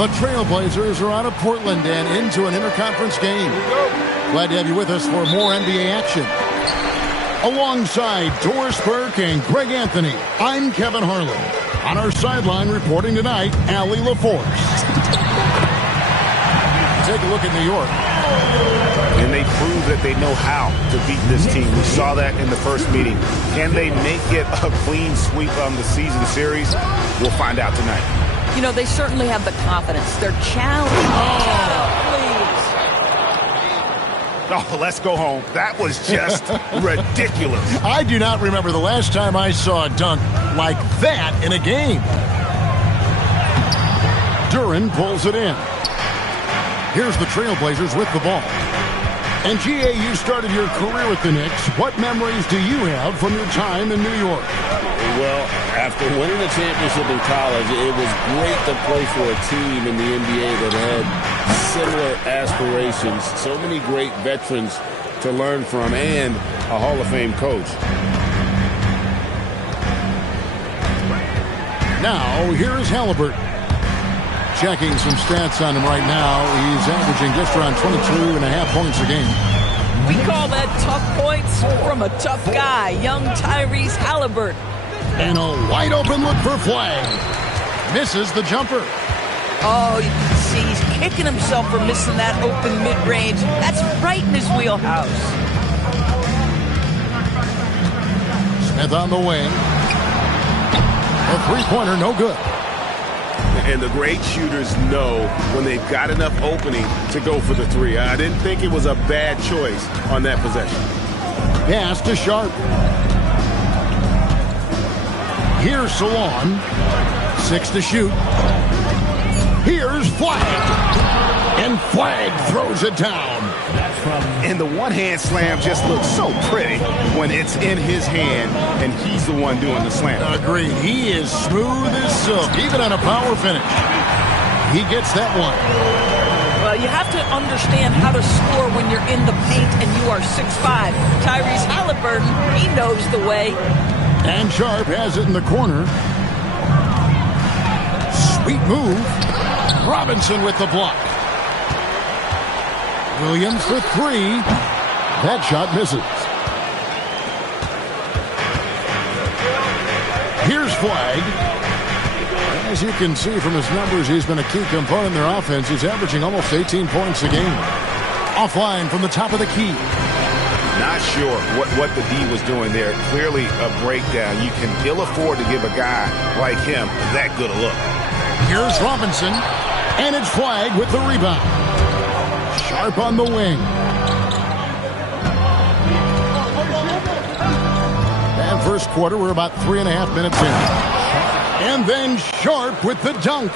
The Trailblazers are out of Portland and into an interconference game. Glad to have you with us for more NBA action. Alongside Doris Burke and Greg Anthony, I'm Kevin Harlan. On our sideline reporting tonight, Allie LaForce. Take a look at New York. And they prove that they know how to beat this team. We saw that in the first meeting. Can they make it a clean sweep on the season series? We'll find out tonight. You know, they certainly have the confidence. They're challenging. Oh, let's go home. That was just ridiculous. I do not remember the last time I saw a dunk like that in a game. Duran pulls it in. Here's the Trailblazers with the ball. And GA, you started your career with the Knicks. What memories do you have from your time in New York? Well, after winning a championship in college, it was great to play for a team in the NBA that had similar aspirations. So many great veterans to learn from and a Hall of Fame coach. Now, here's Halliburton. Checking some stats on him right now. He's averaging just around 22.5 points a game. We call that tough points from a tough guy, young Tyrese Halliburton. And a wide open look for Flag. Misses the jumper. Oh, you can see he's kicking himself for missing that open mid-range. That's right in his wheelhouse. Smith on the wing. A three-pointer, no good. And the great shooters know when they've got enough opening to go for the three. I didn't think it was a bad choice on that possession. Pass to Sharp. Here's Salon. 6 to shoot. Here's Flag. And Flag throws it down. And the one-hand slam just looks so pretty when it's in his hand and he's the one doing the slam. Agreed. He is smooth as silk, even on a power finish. He gets that one. Well, you have to understand how to score when you're in the paint and you are 6'5". Tyrese Halliburton, he knows the way. And Sharp has it in the corner. Sweet move. Robinson with the block. Williams for three. That shot misses. Here's Flag. As you can see from his numbers, he's been a key component in their offense. He's averaging almost 18 points a game. Offline from the top of the key. Not sure what the D was doing there. Clearly a breakdown. You can ill afford to give a guy like him that good a look. Here's Robinson. And it's Flag with the rebound. Sharp on the wing. And first quarter, we're about 3.5 minutes in. And then Sharp with the dunk.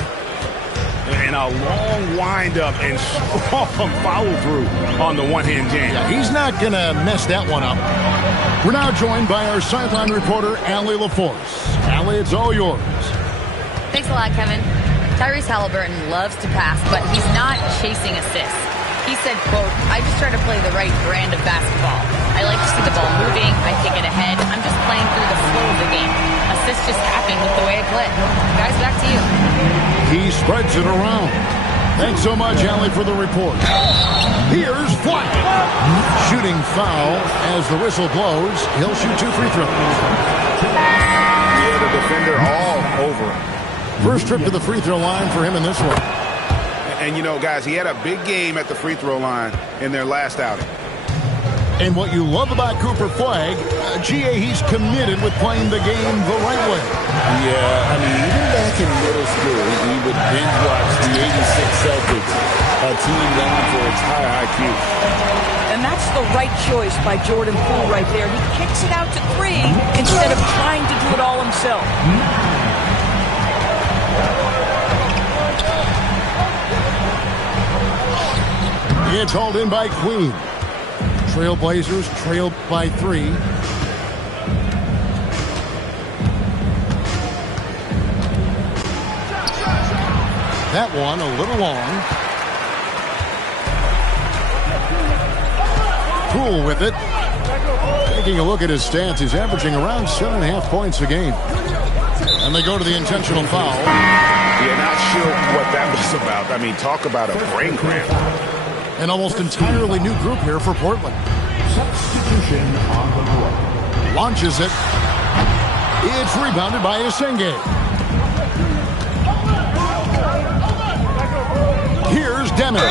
And a long windup and strong follow-through on the one-hand jam. Yeah, he's not going to mess that one up. We're now joined by our sideline reporter, Allie LaForce. Allie, it's all yours. Thanks a lot, Kevin. Tyrese Halliburton loves to pass, but he's not chasing assists. He said, quote, "I just try to play the right brand of basketball. I like to see the ball moving. I kick it ahead. I'm just playing through the flow of the game. Assists just happen with the way I play." Guys, back to you. He spreads it around. Thanks so much, Allie, for the report. Here's Flag. Shooting foul as the whistle blows. He'll shoot 2 free throws. Yeah, the defender all over him. First trip to the free throw line for him in this one. And, you know, guys, he had a big game at the free throw line in their last outing. And what you love about Cooper Flag, GA, he's committed with playing the game the right way. Yeah, I mean, even back in middle school, we would binge watch the '86 Celtics, a team known for its high IQ. And that's the right choice by Jordan Poole right there. He kicks it out to three instead of trying to do it all himself. It's hauled in by Queen. Trailblazers trailed by 3. That one a little long. Poole with it. Taking a look at his stats, he's averaging around 7.5 points a game. And they go to the intentional foul. Yeah, not sure what that was about. I mean, talk about a brain cramp. An almost entirely new group here for Portland. Substitution on the board. Launches it. It's rebounded by Isenge. Here's Deming.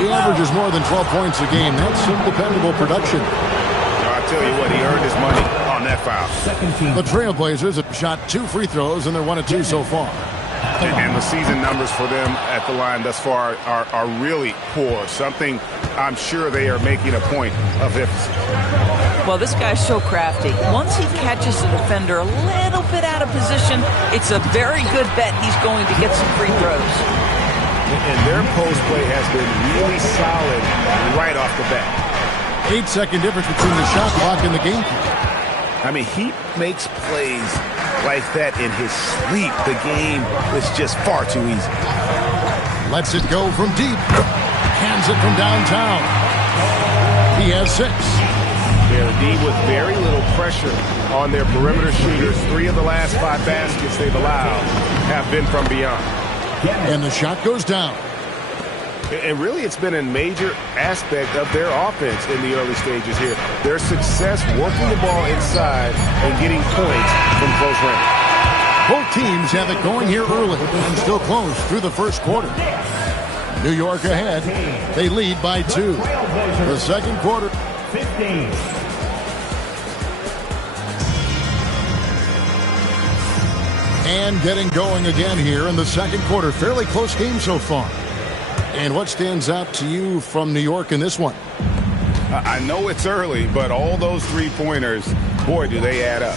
He averages more than 12 points a game. That's some dependable production. I'll tell you what, he earned his money on that foul. The Trailblazers have shot 2 free throws, and they're 1 of 2 so far. And the season numbers for them at the line thus far are really poor. Something I'm sure they are making a point of emphasis. Well, this guy's so crafty. Once he catches the defender a little bit out of position, it's a very good bet he's going to get some free throws. And their post play has been really solid right off the bat. 8-second difference between the shot clock and the game clock. I mean, he makes plays like that in his sleep. The game is just far too easy. Lets it go from deep. Hands it from downtown. He has 6. They're D with very little pressure on their perimeter shooters. 3 of the last 5 baskets they've allowed have been from beyond. And the shot goes down. And really, it's been a major aspect of their offense in the early stages here. Their success working the ball inside and getting points from close range. Both teams have it going here early and still close through the first quarter. New York ahead. They lead by 2. The second quarter. 15. And getting going again here in the second quarter. Fairly close game so far. And what stands out to you from New York in this one? I know it's early, but all those 3-pointers, boy, do they add up.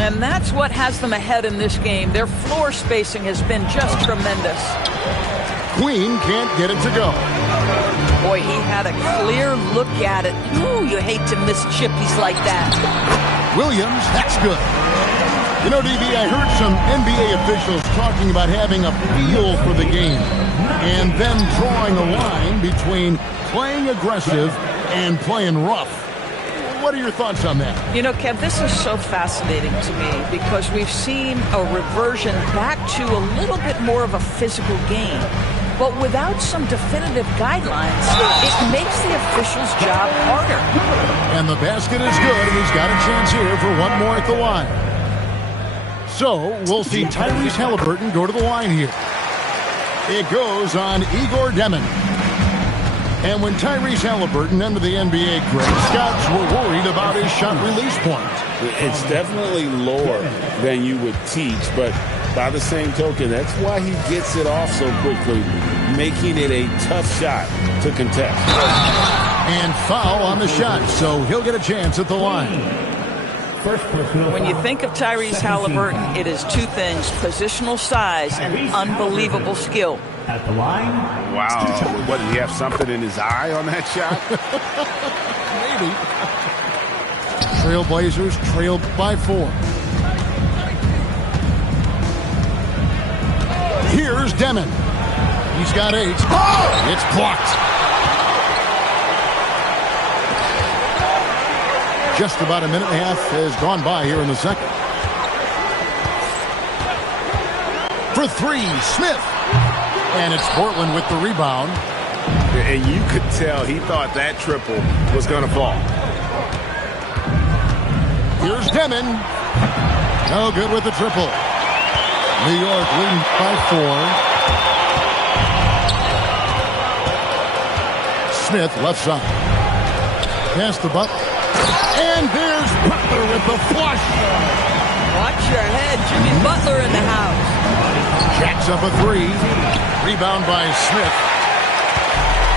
And that's what has them ahead in this game. Their floor spacing has been just tremendous. Queen can't get it to go. Boy, he had a clear look at it. Ooh, you hate to miss chippies like that. Williams, that's good. You know, DB, I heard some NBA officials talking about having a feel for the game and then drawing a line between playing aggressive and playing rough. What are your thoughts on that? You know, Kev, this is so fascinating to me because we've seen a reversion back to a little bit more of a physical game. But without some definitive guidelines, it makes the official's job harder. And the basket is good, and he's got a chance here for one more at the line. So, we'll see Tyrese Halliburton go to the line here. It goes on Igor Deming. And when Tyrese Halliburton entered the NBA, Greg, scouts were worried about his shot release point. It's definitely lower than you would teach, but by the same token, that's why he gets it off so quickly, making it a tough shot to contest. And foul on the shot, so he'll get a chance at the line. When you think of Tyrese Halliburton, it is 2 things: positional size and unbelievable skill. At the line. Wow. What, did he have something in his eye on that shot? Maybe. Trailblazers trailed by 4. Here's Deming. He's got 8. It's blocked. Just about a minute and a half has gone by here in the second. For 3, Smith. And it's Portland with the rebound. And you could tell he thought that triple was going to fall. Here's Deming. No good with the triple. New York leading by 4. Smith left side. Pass the Butler. And there's Butler with the flush. Watch your head. Jimmy Butler in the house. Jacks up a 3. Rebound by Smith.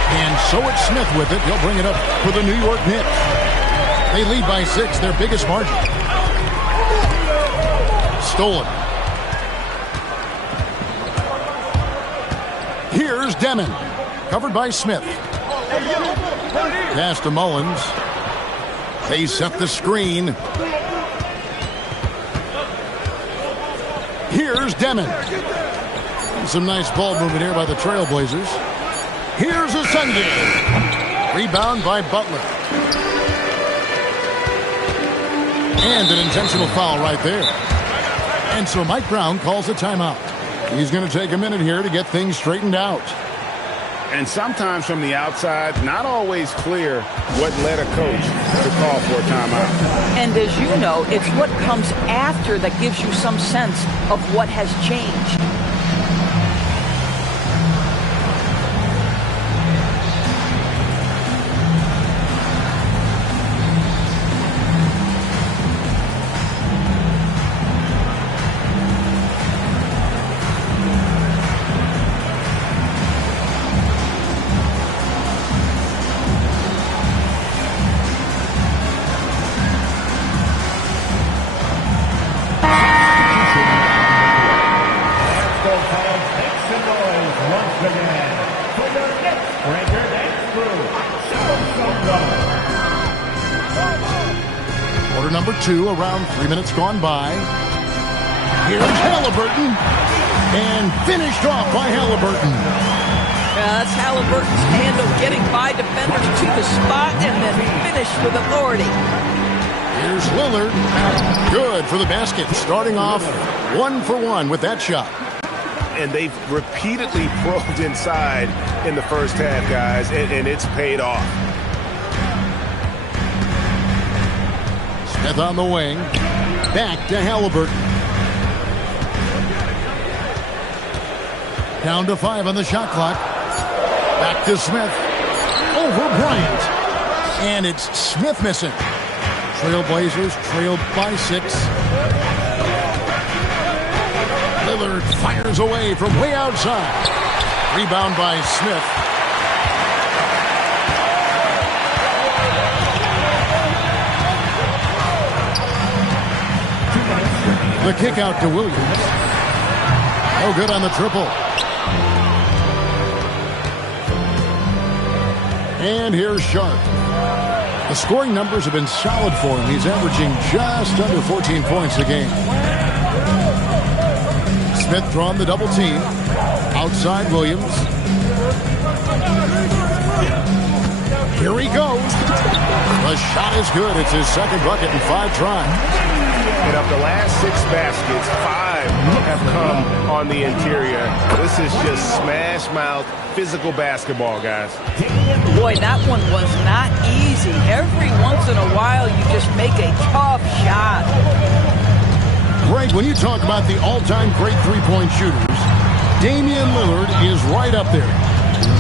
And so it's Smith with it. He'll bring it up for the New York Knicks. They lead by 6, their biggest margin. Stolen. Here's Deming. Covered by Smith. Pass to Mullins. They set the screen. Here's Deming. Some nice ball movement here by the Trailblazers. Here's a Sunday. Rebound by Butler. And an intentional foul right there. And so Mike Brown calls a timeout. He's going to take a minute here to get things straightened out. And sometimes from the outside, not always clear what led a coach to call for a timeout. And as you know, it's what comes after that gives you some sense of what has changed. Quarter number 2, around 3 minutes gone by. Here's Halliburton, and finished off by Halliburton. That's Halliburton's handle, getting by defenders to the spot and then finish with authority. Here's Lillard. Good for the basket, starting off 1 for 1 with that shot. And they've repeatedly probed inside in the first half, guys, and it's paid off. Smith on the wing. Back to Halliburton. Down to 5 on the shot clock. Back to Smith. Over Bryant. And it's Smith missing. Trailblazers trailed by 6. Lillard fires away from way outside. Rebound by Smith. The kick out to Williams. No good on the triple. And here's Sharp. The scoring numbers have been solid for him. He's averaging just under 14 points a game. Smith drawn the double team. Outside Williams. Here he goes. The shot is good. It's his second bucket in 5 tries. And of the last 6 baskets, 5 have come on the interior. This is just smash mouth physical basketball, guys. Boy, that one was not easy. Every once in a while, you just make a tough shot. Greg, when you talk about the all-time great three-point shooters, Damian Lillard is right up there.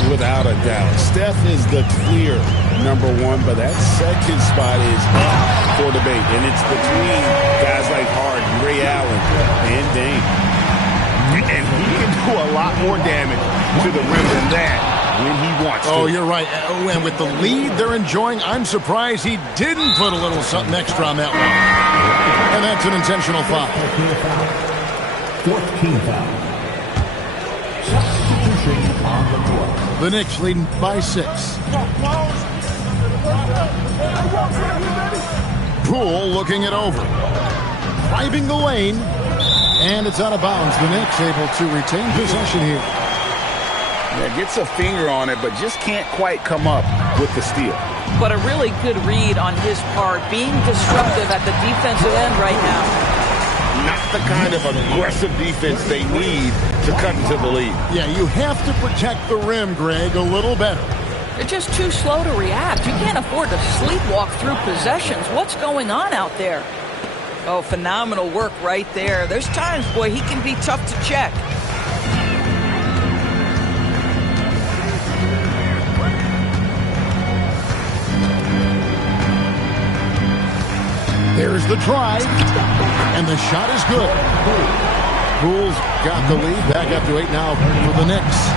Without a doubt. Steph is the clear number 1, but that second spot is up for debate. And it's between guys like Harden, Ray Allen, and Dame. And he can do a lot more damage to the rim than that when he wants to. Oh, you're right. And with the lead they're enjoying, I'm surprised he didn't put a little something extra on that one. And that's an intentional foul. 14th foul. Substitution on the court. The Knicks leading by 6. Poole looking it over. Driving the lane. And it's out of bounds. The Knicks able to retain possession here. Yeah, gets a finger on it, but just can't quite come up with the steal. But a really good read on his part, being disruptive at the defensive end right now. Not the kind of aggressive defense they need to cut into the lead. Yeah, you have to protect the rim, Greg, a little better. They're just too slow to react. You can't afford to sleepwalk through possessions. What's going on out there? Oh, phenomenal work right there. There's times, boy, he can be tough to check. There's the drive, and the shot is good. Poole's got the lead, back up to 8 now for the Knicks.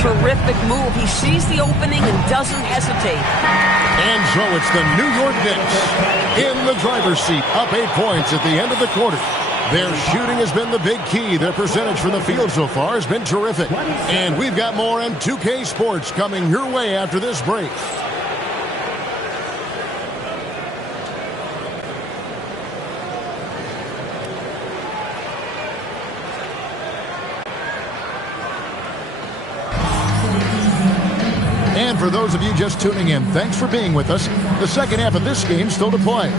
Terrific move. He sees the opening and doesn't hesitate. And so it's the New York Knicks in the driver's seat, up 8 points at the end of the quarter. Their shooting has been the big key. Their percentage from the field so far has been terrific. And we've got more on 2K Sports coming your way after this break. And for those of you just tuning in, thanks for being with us. The second half of this game still to play.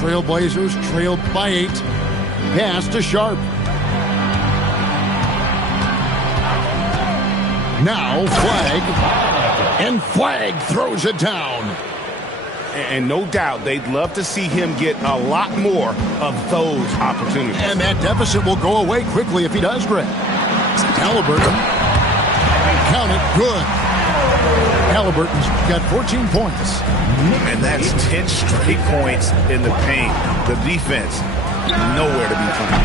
Trailblazers trailed by 8. Pass to Sharp. Now Flag. And Flag throws it down. And no doubt they'd love to see him get a lot more of those opportunities. And that deficit will go away quickly if he does, Greg. Halliburton. Count it. Good. Halliburton's got 14 points. And that's 10 straight points in the paint. The defense, nowhere to be found.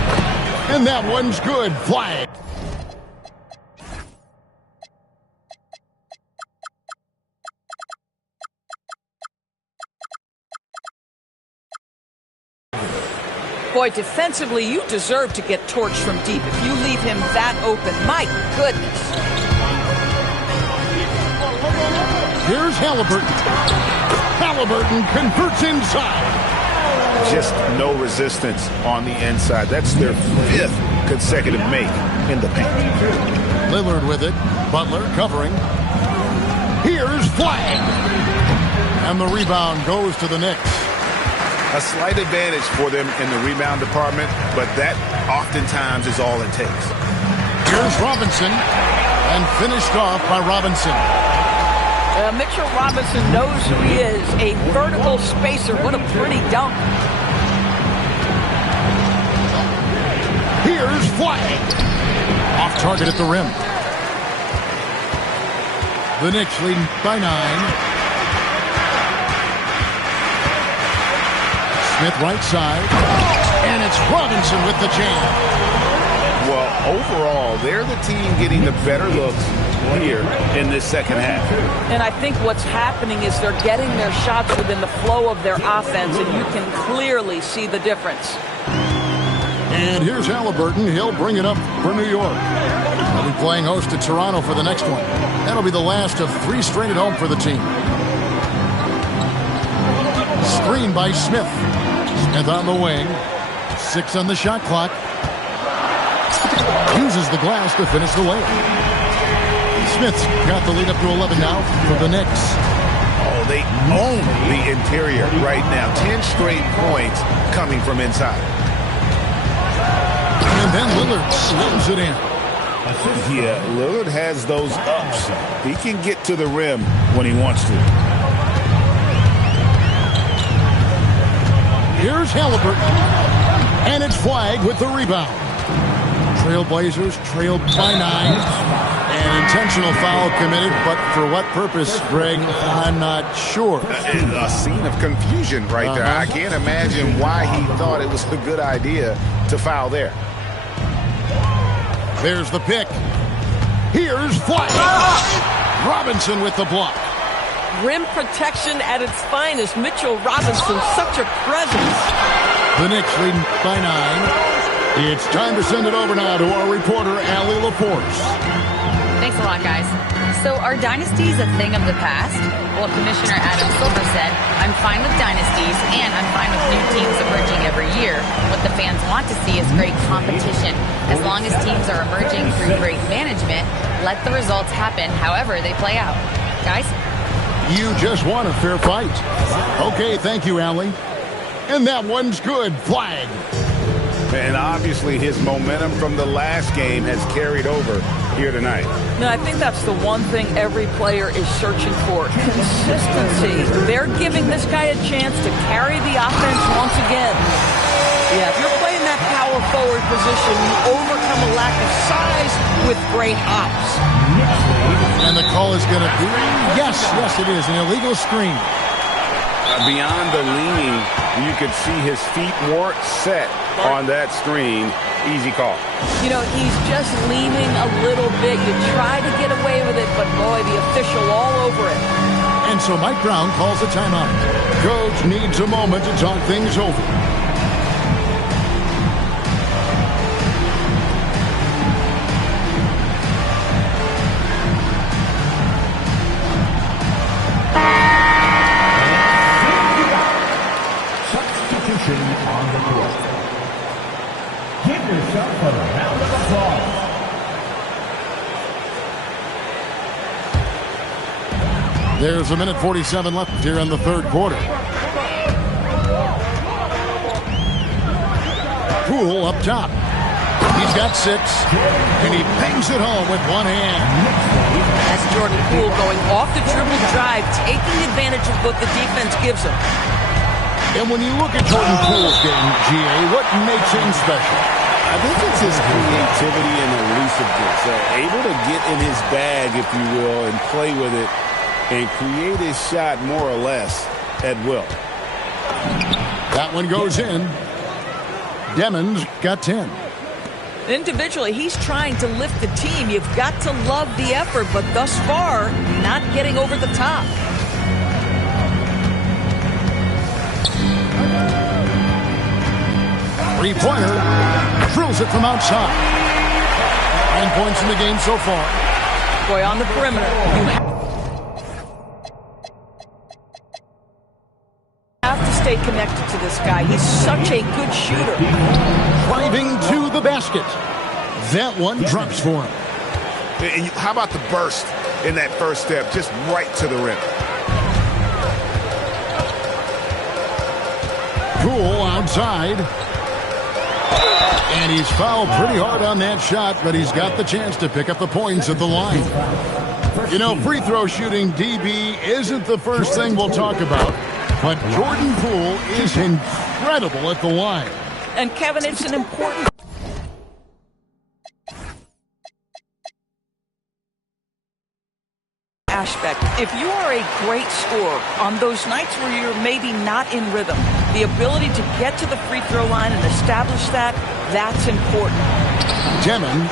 And that one's good. Flag. Boy, defensively, you deserve to get torched from deep if you leave him that open. My goodness. Here's Halliburton. Halliburton converts inside. Just no resistance on the inside. That's their 5th consecutive make in the paint. Lillard with it. Butler covering. Here's Flag. And the rebound goes to the Knicks. A slight advantage for them in the rebound department, but that oftentimes is all it takes. Here's Robinson, and finished off by Robinson. Mitchell Robinson knows who he is, a vertical spacer. What a pretty dunk. Here's Flag. Off target at the rim. The Knicks lead by 9. Smith right side, and it's Robinson with the jam. Well, overall, they're the team getting the better looks here in this second half. And I think what's happening is they're getting their shots within the flow of their offense, and you can clearly see the difference. And here's Halliburton. He'll bring it up for New York. They'll be playing host to Toronto for the next one. That'll be the last of 3 straight at home for the team. Screen by Smith. Smith on the wing. 6 on the shot clock. Uses the glass to finish the layup. Smith's got the lead up to 11 now for the Knicks. Oh, they own the interior right now. 10 straight points coming from inside. And then Lillard slams it in. Yeah, Lillard has those ups. He can get to the rim when he wants to. Here's Halliburton. And it's Flag with the rebound. Trailblazers trailed by 9. An intentional foul committed, but for what purpose, Greg, I'm not sure. A scene of confusion right there. I can't imagine why he thought it was a good idea to foul there. There's the pick. Here's Flag. Robinson with the block. Rim protection at its finest. Mitchell Robinson, such a presence. The Knicks leading by 9. It's time to send it over now to our reporter, Allie LaForce. Thanks a lot, guys. So are dynasties a thing of the past? Well, Commissioner Adam Silver said, I'm fine with dynasties and I'm fine with new teams emerging every year. What the fans want to see is great competition. As long as teams are emerging through great management, let the results happen however they play out. Guys? You just want a fair fight. Okay, thank you, Allie. And that one's good. Flag. And obviously his momentum from the last game has carried over here tonight. No, I think that's the one thing every player is searching for. Consistency. They're giving this guy a chance to carry the offense once again. Yeah, if you're playing that power forward position, you overcome a lack of size with great hops. And the call is going to be, yes, it is, an illegal screen. Beyond the leaning, you could see his feet weren't set on that screen. Easy call. You know, he's just leaning a little bit. You try to get away with it, but boy, the official all over it. And so Mike Brown calls a timeout. Coach needs a moment to talk things over. On the court. Give yourself a round of applause. There's a minute 47 left here in the third quarter. Poole up top. He's got 6, and he bangs it home with one hand. That's Jordan Poole going off the dribble drive, taking advantage of what the defense gives him. And when you look at Jordan Poole's game, GA, what makes him special? I think it's his creativity and elusiveness. Able to get in his bag, if you will, and play with it and create his shot more or less at will. That one goes in. Demons got 10. Individually, he's trying to lift the team. You've got to love the effort, but thus far, not getting over the top. Three-pointer. Drills it from outside. 9 points in the game so far. Boy, on the perimeter, you have to stay connected to this guy. He's such a good shooter. Driving to the basket. That one drops for him. And how about the burst in that first step, just right to the rim. Poole outside. And he's fouled pretty hard on that shot, but he's got the chance to pick up the points at the line. You know, free throw shooting, DB, isn't the first thing we'll talk about, but Jordan Poole is incredible at the line. And Kevin, it's an important aspect. If you are a great scorer on those nights where you're maybe not in rhythm, the ability to get to the free throw line and establish that's important. Demon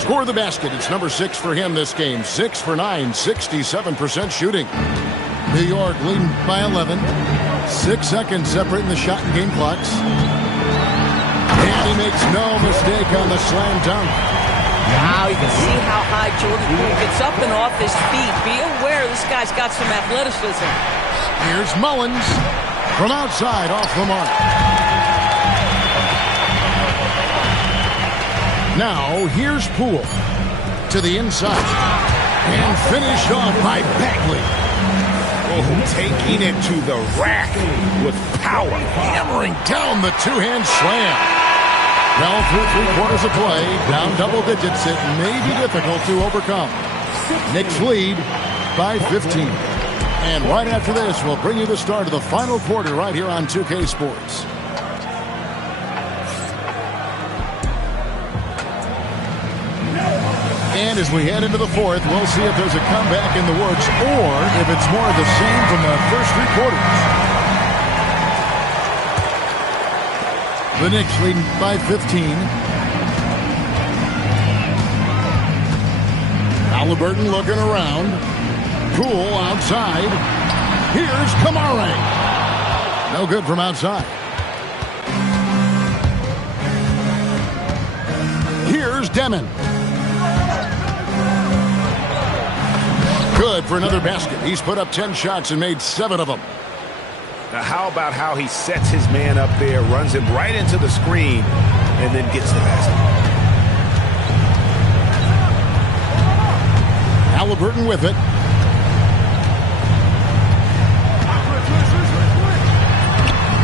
score the basket. It's number 6 for him this game. 6 for 9, 67% shooting. New York leading by 11. 6 seconds separating the shot and game clocks. And he makes no mistake on the slam dunk. Now you can see how high Jordan Poole gets up and off his feet. Be aware this guy's got some athleticism. Here's Mullins from outside off the mark. Now here's Poole to the inside. And finished off by Bagley. Oh, taking it to the rack with power. Hammering down the two-hand slam. Well, through 3 quarters of play, down double digits, it may be difficult to overcome. Knicks lead by 15. And right after this, we'll bring you the start of the final quarter right here on 2K Sports. And as we head into the fourth, we'll see if there's a comeback in the works or if it's more of the same from the first 3 quarters. The Knicks leading by 15. Halliburton looking around. Poole outside. Here's Kamara. No good from outside. Here's Demon. Good for another basket. He's put up 10 shots and made 7 of them. Now, how about how he sets his man up there, runs him right into the screen, and then gets the basket? Halliburton with it.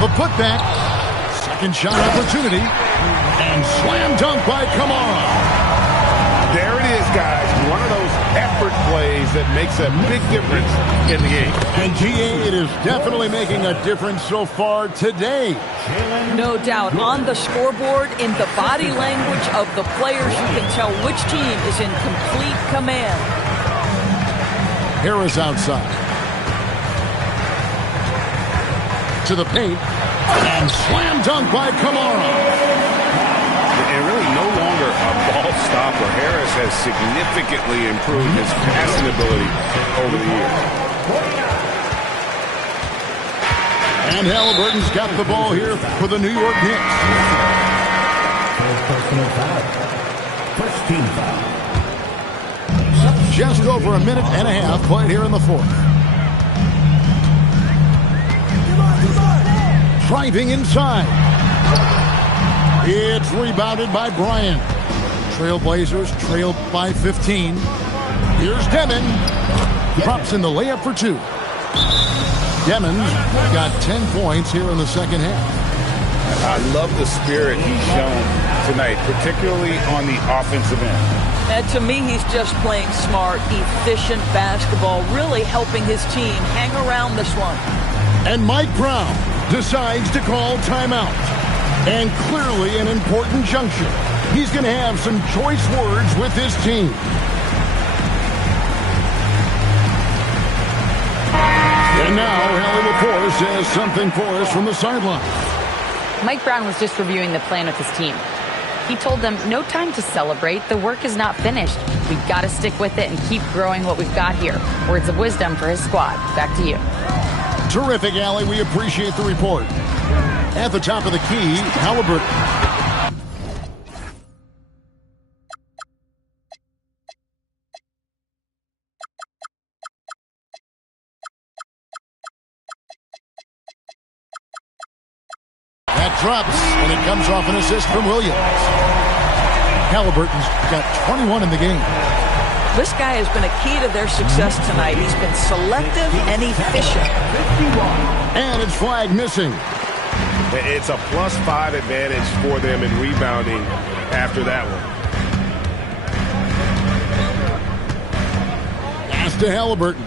The putback. Second shot opportunity. And slam dunk by Kamara. There it is, guys. One of those effort plays that makes a big difference in the game. And GA, it is definitely making a difference so far today. No doubt. On the scoreboard, in the body language of the players, you can tell which team is in complete command. Harris outside. To the paint. And slam dunk by Kamara. And really no longer a ball stopper. Harris has significantly improved his passing ability over the years. And Halliburton's got the ball here for the New York Knicks. First team foul. Just over a minute and a half played here in the fourth. Driving inside. It's rebounded by Bryant. Trailblazers trailed by 15. Here's Demon. Drops in the layup for 2. Demon's got 10 points here in the second half. I love the spirit he's shown tonight, particularly on the offensive end. And to me, he's just playing smart, efficient basketball, really helping his team hang around this one. And Mike Brown decides to call timeout. And clearly an important juncture. He's going to have some choice words with his team. And now, Allie LaForce has something for us from the sideline. Mike Brown was just reviewing the plan with his team. He told them, no time to celebrate. The work is not finished. We've got to stick with it and keep growing what we've got here. Words of wisdom for his squad. Back to you. Terrific, Allie. We appreciate the report. At the top of the key, Halliburton. That drops, and it comes off an assist from Williams. Halliburton's got 21 in the game. This guy has been a key to their success tonight. He's been selective and efficient. And it's flag missing. It's a +5 advantage for them in rebounding after that one. Pass to Halliburton.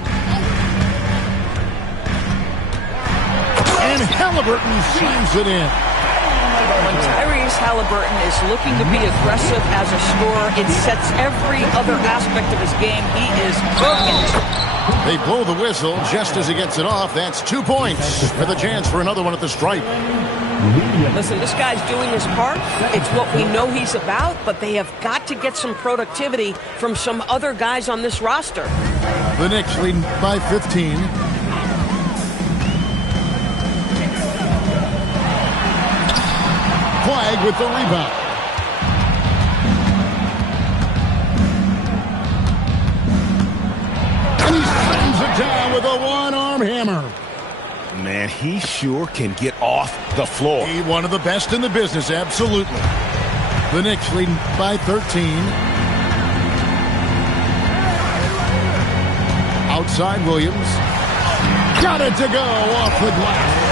And Halliburton slams it in. When Tyrese Halliburton is looking to be aggressive as a scorer, it sets every other aspect of his game. He is cooking. They blow the whistle just as he gets it off. That's 2 points with a chance for another one at the stripe. Listen, this guy's doing his part. It's what we know he's about, but they have got to get some productivity from some other guys on this roster. The Knicks lead by 15. Flag with the rebound. And he slams it down with a one-arm hammer. Man, he sure can get off the floor. He's one of the best in the business, absolutely. The Knicks leading by 13. Outside Williams. Got it to go off the glass.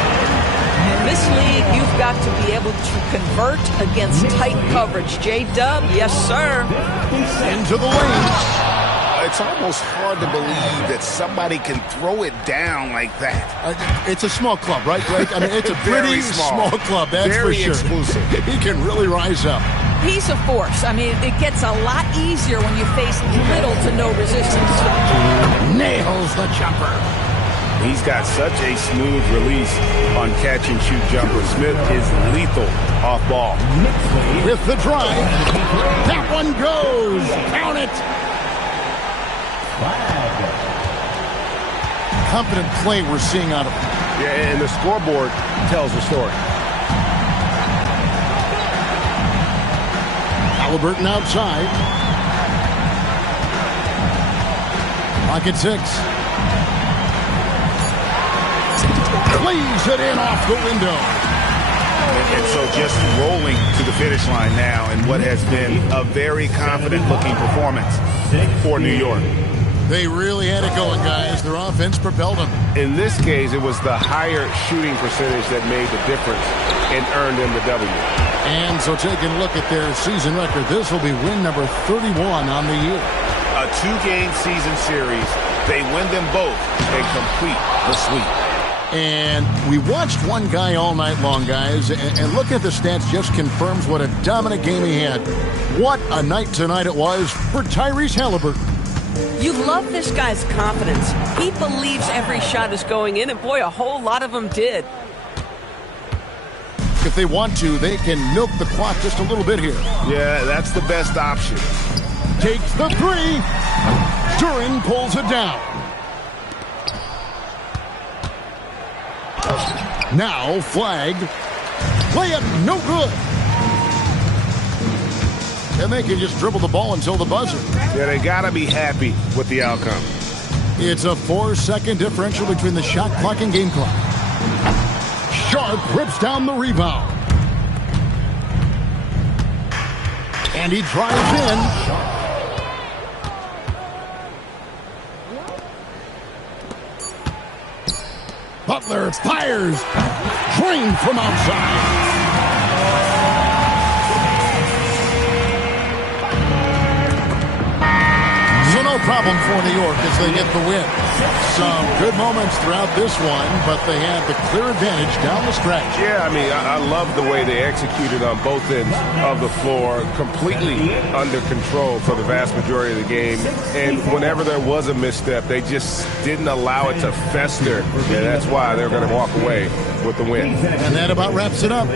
In this league, you've got to be able to convert against tight coverage. J-Dub, yes, sir. Into the lane. It's almost hard to believe that somebody can throw it down like that. It's a small club, right, Greg? I mean, it's a pretty small club, that's very for sure. Exclusive. He can really rise up. He's a force. I mean, it gets a lot easier when you face little to no resistance. Nails the jumper. He's got such a smooth release on catch-and-shoot jumper. Smith is lethal off ball. With the drive. That one goes. Count it. Confident play we're seeing out of him. Yeah, and the scoreboard tells the story. Halliburton outside. Pocket 6. Lays it in off the window. And so just rolling to the finish line now in what has been a very confident-looking performance for New York. They really had it going, guys. Their offense propelled them. In this case, it was the higher shooting percentage that made the difference and earned them the W. And so taking a look at their season record, this will be win number 31 on the year. A 2-game season series. They win them both and complete the sweep. And we watched one guy all night long, guys, and look at the stats just confirms what a dominant game he had. What a night tonight it was for Tyrese Halliburton. You love this guy's confidence. He believes every shot is going in, and boy, a whole lot of them did. If they want to, they can milk the clock just a little bit here. Yeah, that's the best option. Takes the 3. Duren pulls it down. Now flagged. Play it, no good. And they can just dribble the ball until the buzzer. Yeah, they got to be happy with the outcome. It's a 4-second differential between the shot clock and game clock. Sharp rips down the rebound. And he drives in. Butler fires. Drained from outside. no problem for New York as they get the win. Some good moments throughout this one, but they had the clear advantage down the stretch. Yeah, I mean, I love the way they executed on both ends of the floor, completely under control for the vast majority of the game. And whenever there was a misstep, they just didn't allow it to fester. And that's why they're going to walk away with the win. And that about wraps it up.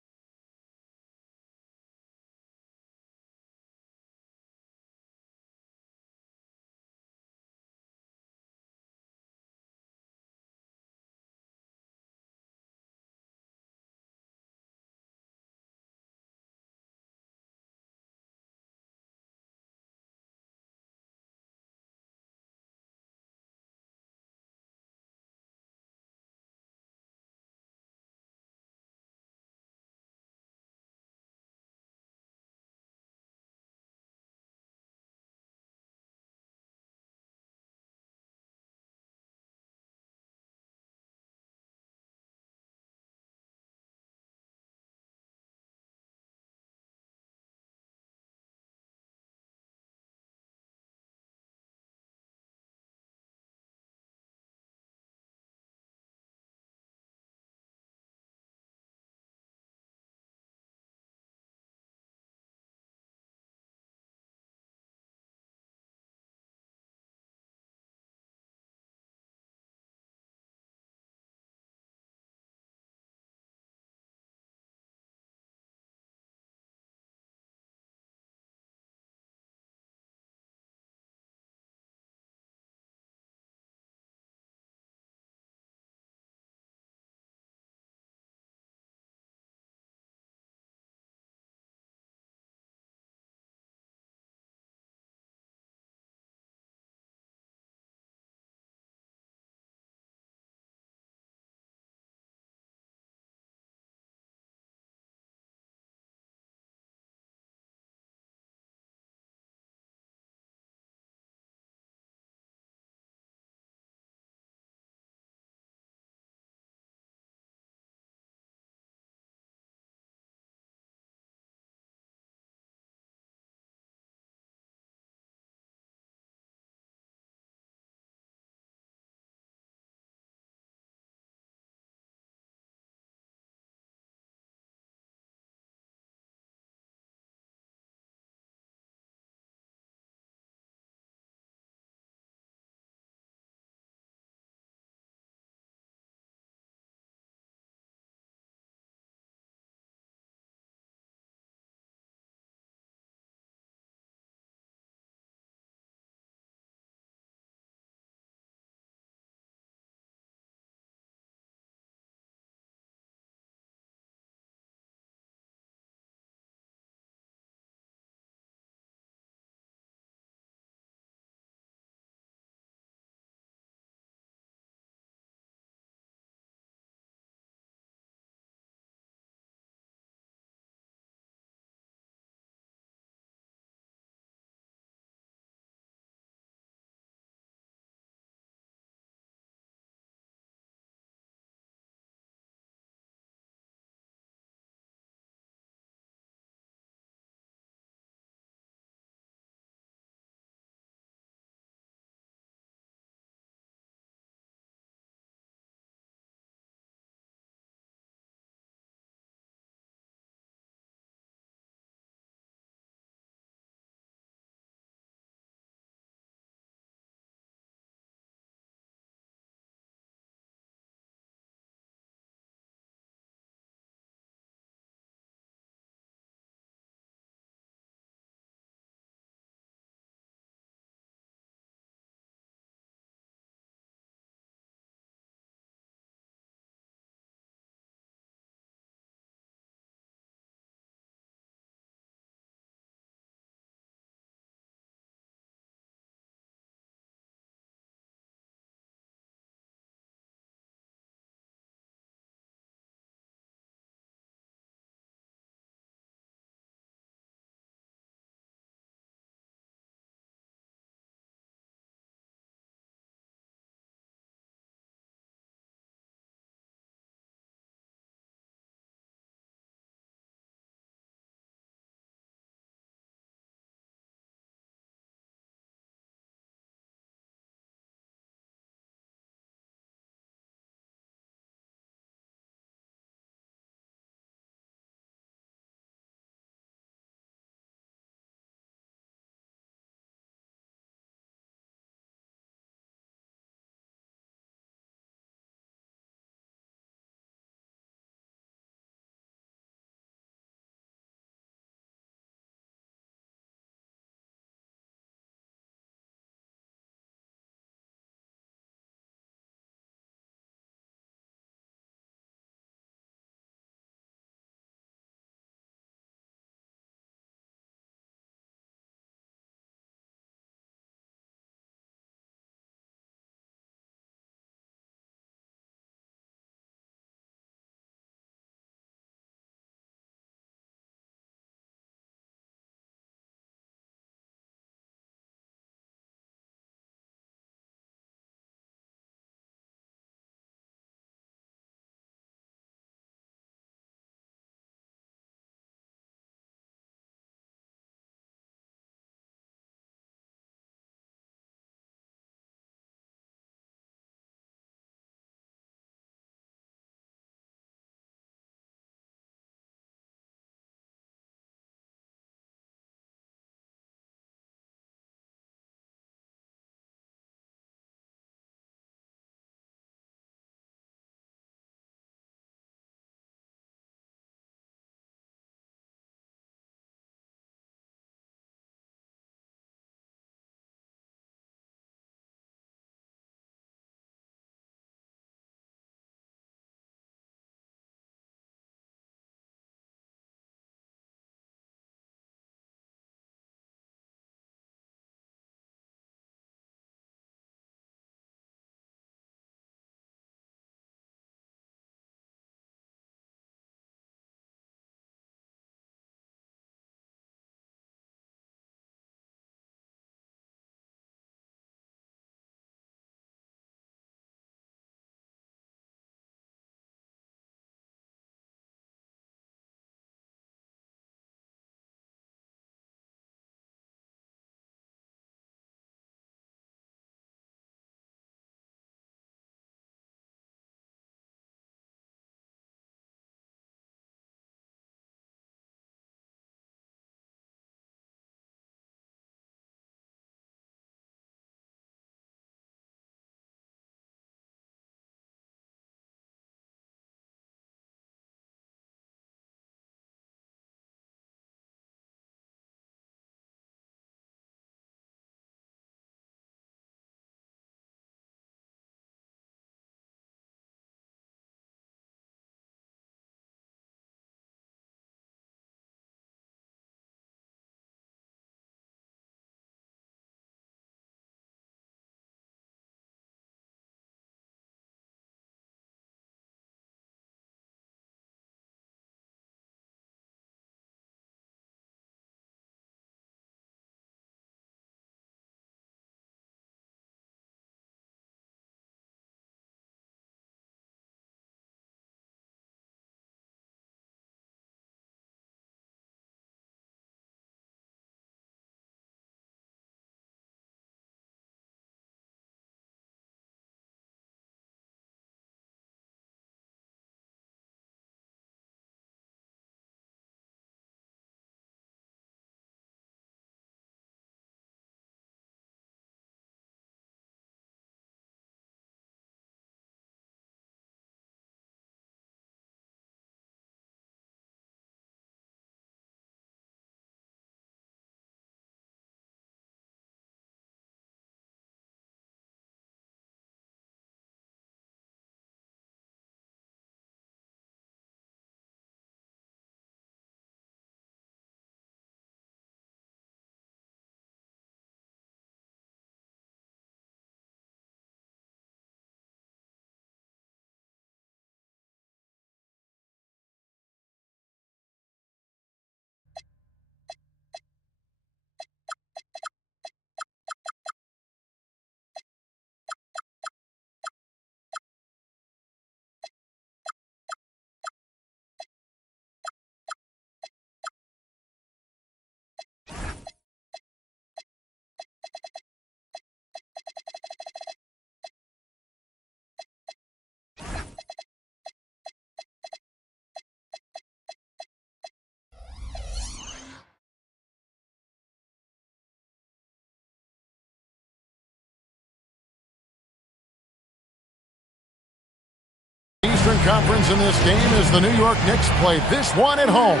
Eastern Conference in this game as the New York Knicks play this one at home.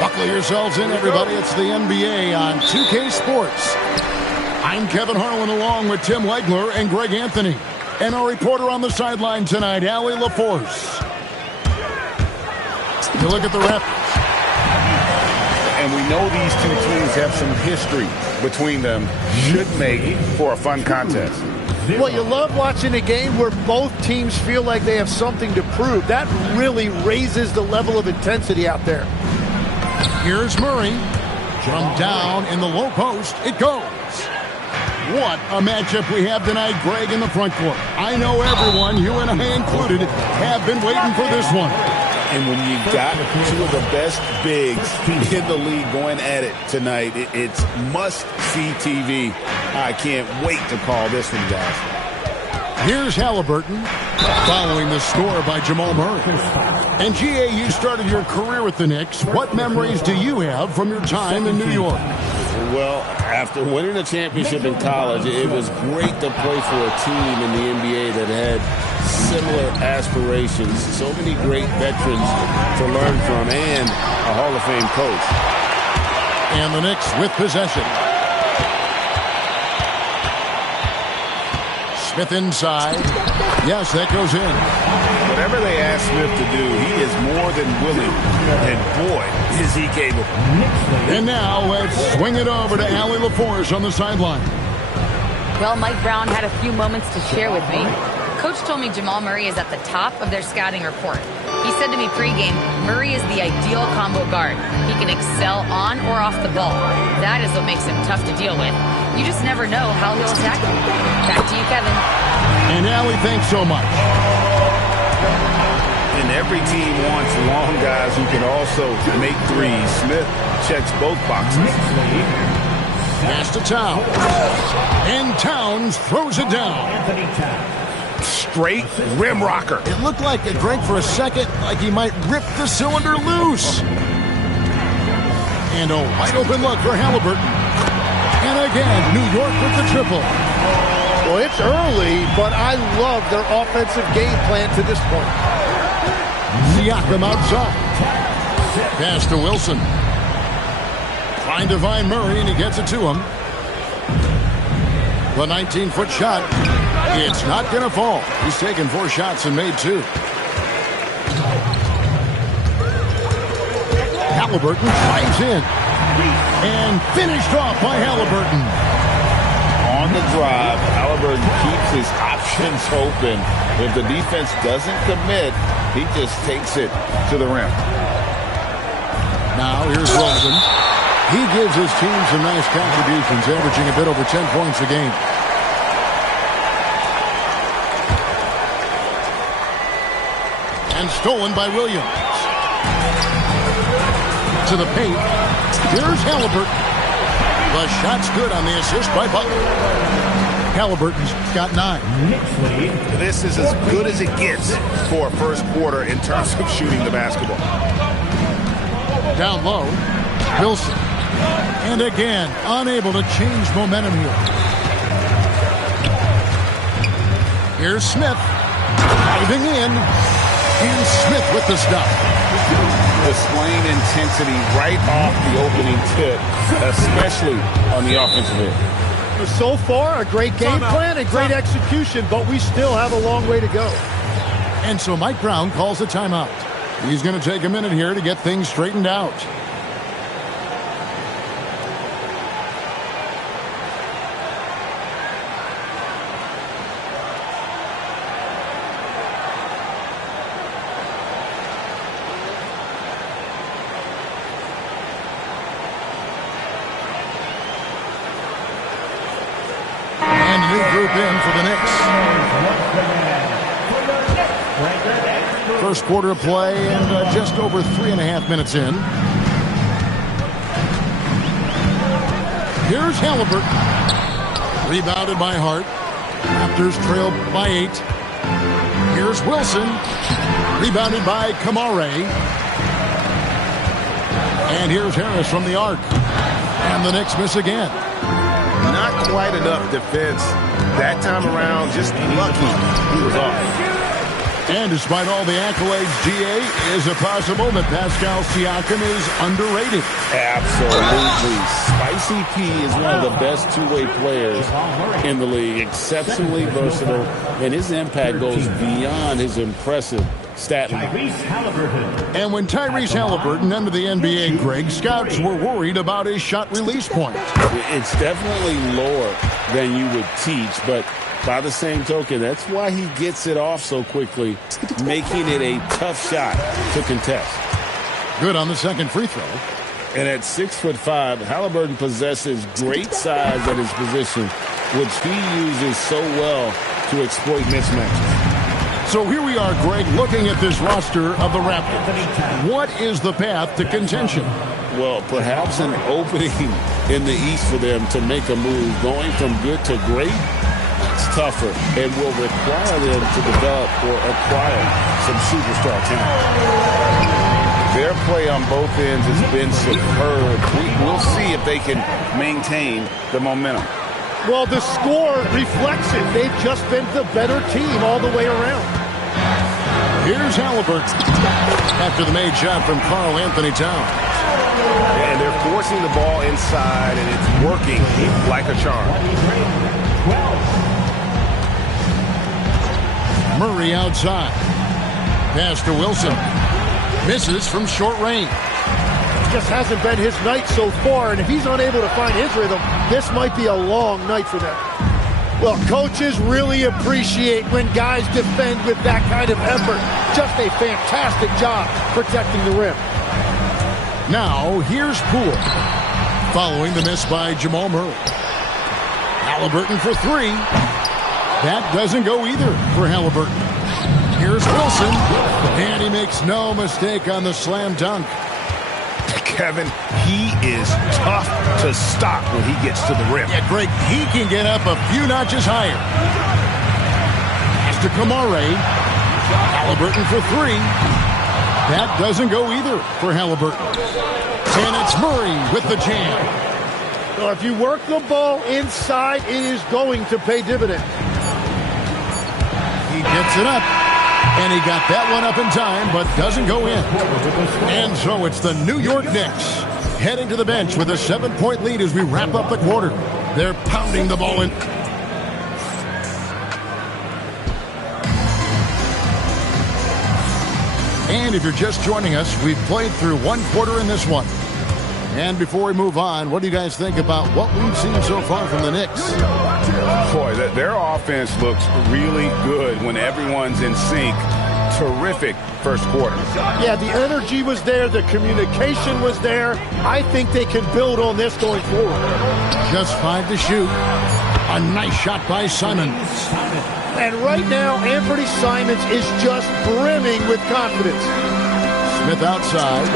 Buckle yourselves in, everybody. It's the NBA on 2K Sports. I'm Kevin Harlan along with Tim Legler and Greg Anthony. And our reporter on the sideline tonight, Allie LaForce. You look at the rep. And we know these two teams have some history between them. Should make for a fun contest. Well, you love watching a game where both teams feel like they have something to prove. That really raises the level of intensity out there. Here's Murray. From down in the low post, it goes. What a matchup we have tonight, Greg, in the front court. I know everyone, you and I included, have been waiting for this one. And when you got two of the best bigs in the league going at it tonight, it's must-see TV. I can't wait to call this one, guys. Here's Halliburton, following the score by Jamal Murray. And GA, you started your career with the Knicks. What memories do you have from your time in New York? Well, after winning a championship in college, it was great to play for a team in the NBA that had similar aspirations. So many great veterans to learn from and a Hall of Fame coach. And the Knicks with possession. Smith inside. Yes, that goes in. Whatever they ask Smith to do, he is more than willing. And boy, is he capable. And now let's swing it over to Allie LaForce on the sideline. Well, Mike Brown had a few moments to share with me. Coach told me Jamal Murray is at the top of their scouting report. He said to me pregame, Murray is the ideal combo guard. He can excel on or off the ball. That is what makes him tough to deal with. You just never know how he'll attack you. Back to you, Kevin. And Allie, thanks so much. And every team wants long guys who can also make threes. Smith checks both boxes. Pass to Towns. And Towns throws it down. Straight rim rocker. It looked like it, Greg, for a second, like he might rip the cylinder loose. And a wide open look for Halliburton. And again, New York with the triple. Well, it's early, but I love their offensive game plan to this point. Siakam outside. Pass to Wilson. Trying to find Murray, and he gets it to him. The 19-foot shot. It's not going to fall. He's taken 4 shots and made 2. Halliburton drives in. And finished off by Halliburton. On the drive, Halliburton keeps his options open. If the defense doesn't commit, he just takes it to the rim. Now here's Wilson. He gives his team some nice contributions, averaging a bit over 10 points a game. And stolen by Williams. To the paint. Here's Halliburton. The shot's good on the assist by Butler. Halliburton's got 9. This is as good as it gets for a first quarter in terms of shooting the basketball. Down low, Wilson. And again, unable to change momentum here. Here's Smith. Diving in. And Smith with the stop. Displaying intensity right off the opening tip, especially on the offensive end. So far, a great game plan and great execution, but we still have a long way to go. And so Mike Brown calls a timeout. He's going to take a minute here to get things straightened out. Group in for the Knicks. First quarter of play and just over 3.5 minutes in. Here's Halliburton. Rebounded by Hart. Raptors trail by 8. Here's Wilson. Rebounded by Kamare. And here's Harris from the arc. And the Knicks miss again. Not quite enough defense that time around. Just lucky he was off. And despite all the accolades, GA, is it possible that Pascal Siakam is underrated? Absolutely. Spicy P is one of the best two-way players in the league. Exceptionally versatile, and his impact goes beyond his impressive stat line. And when Tyrese Halliburton entered the NBA, Greg, scouts were worried about his shot release point. It's definitely lower than you would teach, but by the same token, that's why he gets it off so quickly, making it a tough shot to contest. Good on the second free throw. And at 6'5", Halliburton possesses great size at his position, which he uses so well to exploit mismatches. So here we are, Greg, looking at this roster of the Raptors. What is the path to contention? Well, perhaps an opening in the East for them to make a move. Going from good to great, it's tougher and will require them to develop or acquire some superstar talent. Their play on both ends has been superb. We'll see if they can maintain the momentum. Well, the score reflects it. They've just been the better team all the way around. Here's Halliburton after the made shot from Karl Anthony Towns. And they're forcing the ball inside, and it's working like a charm. Murray outside. Pass to Wilson. Misses from short range. Just hasn't been his night so far, and if he's unable to find his rhythm, this might be a long night for them. Well, coaches really appreciate when guys defend with that kind of effort. Just a fantastic job protecting the rim. Now, here's Poole. Following the miss by Jamal Murray. Halliburton for three. That doesn't go either for Halliburton. Here's Wilson, and he makes no mistake on the slam dunk. Kevin, he is tough to stop when he gets to the rim. Yeah, Greg, he can get up a few notches higher. Pass to Kamare. Halliburton for three. That doesn't go either for Halliburton. And it's Murray with the jam. Well, if you work the ball inside, it is going to pay dividends. He gets it up. And he got that one up in time, but doesn't go in. And so it's the New York Knicks heading to the bench with a 7-point lead as we wrap up the quarter. They're pounding the ball in. And if you're just joining us, we've played through one quarter in this one. And before we move on, what do you guys think about what we've seen so far from the Knicks? Boy, their offense looks really good when everyone's in sync. Terrific first quarter. Yeah, the energy was there. The communication was there. I think they can build on this going forward. Just 5 to shoot. A nice shot by Simons. And right now, Anthony Simons is just brimming with confidence. Smith outside.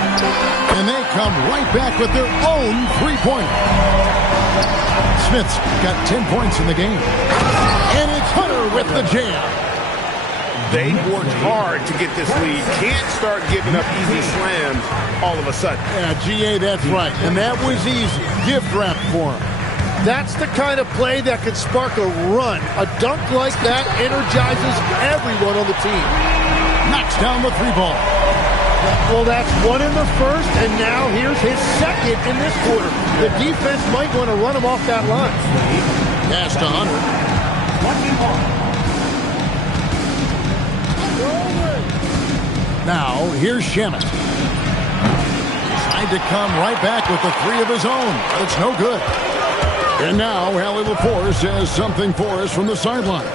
And they come right back with their own three-pointer. Smith's got 10 points in the game. And it's Hunter with the jam. They worked hard to get this lead. Can't start giving up easy slams all of a sudden. Yeah, GA, that's right. And that was easy. Gift wrap for him. That's the kind of play that could spark a run. A dunk like that energizes everyone on the team. Knocks down the three ball. Well, that's one in the first, and now here's his second in this quarter. The defense might want to run him off that line. Pass to Hunter. Now, here's Shamet. Tried to come right back with the three of his own, but it's no good. And now, Allie LaForce has something for us from the sideline.